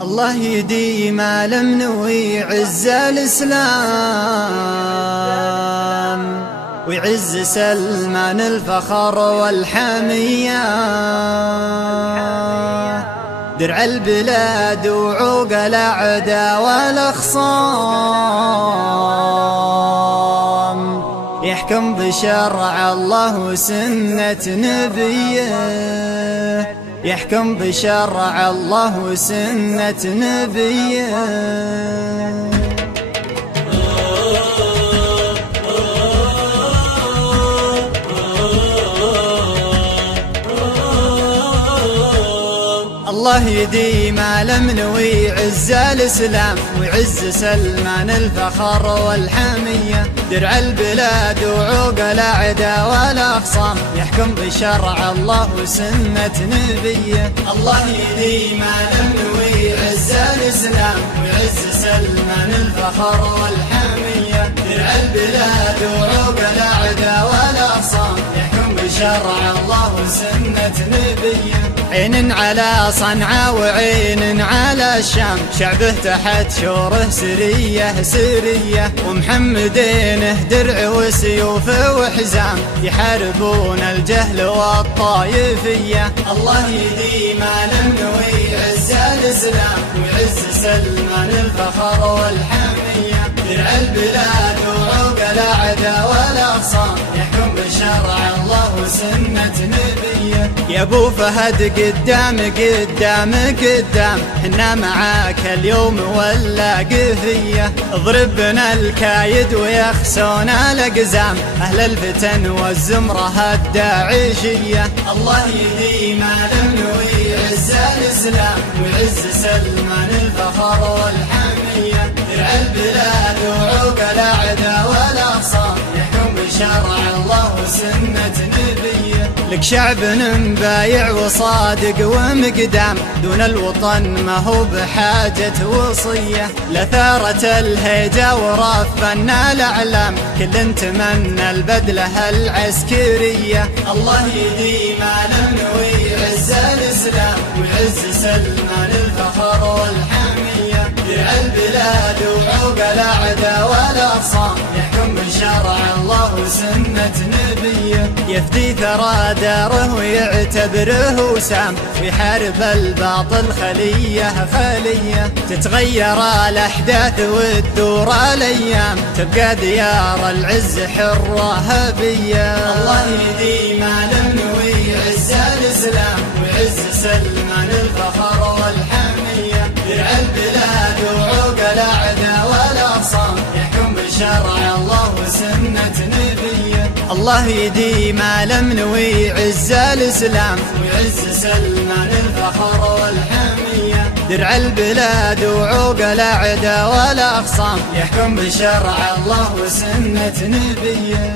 الله يديم لم نوي عز الإسلام ويعز سلمان الفخر والحمية، درع البلاد وعوق الأعداء والأخصام، يحكم بشرع الله وسنة نبيه، يحكم بشرع الله وسنة نبيه. الله يديم لم نوي عز الإسلام ويعز سلمان الفخر والحمية، درع البلاد وعوق الأعداء والأخصام، يحكم بشرع الله وسنة نبيه. الله يديم لم نوي عز الإسلام ويعز سلمان الفخر والحمية، درع البلاد وعوق الأعداء والأخصام، يحكم بشرع الله وسنة نبيه. عين على صنعاء وعين على الشام، شعبه تحت شوره سرية سرية، ومحمدينه درع وسيوف وحزام، يحاربون الجهل والطائفية. الله يديم لم نوي عز الإسلام ويعز سلمان الفخر والحمية، درع البلاد وعوق الأعداء والأخصام، يحكم بشرع الله وسنة نبيه. يا ابو فهد قدام قدام قدام، حنا معاك اليوم ولا قفية، اضربنا الكايد ويخسون الأقزام، أهل الفتن والزمرة الداعشية. الله يديم لم نوي عز الإسلام ويعز سلمان الفخر والحمية، درع البلاد وعوق الأعداء والأخصام، يحكم بشرع الله وسنة نبيه. لك شعب مبايع وصادق ومقدام، دون الوطن ما هو بحاجة وصية، لثارة الهيجة ورفنا الأعلام، كل تمنى البدلة العسكرية. الله يديم لم نوي عز الإسلام ويعز سلمان الفخر والحمية، درع البلاد وعوق الأعداء والأخصام، يحكم بشرع الله وسنة نبيه. يفدي ثرى داره ويعتبره وسام، ويحارب الباطل خلية خلية، تتغير الأحداث وتدور الأيام، تبقى ديار العز حرة هبية. الله يديم لم نوي عز الإسلام ويعز سلمان الفخر والحمية، درع البلاد وعوق الأعداء والأخصام، يحكم بشرع الله وسنة نبيه. الله يديم لم نوي عز الإسلام ويعز سلمان الفخر والحمية، درع البلاد وعوق الأعداء والأخصام، يحكم بشرع الله وسنة نبيه.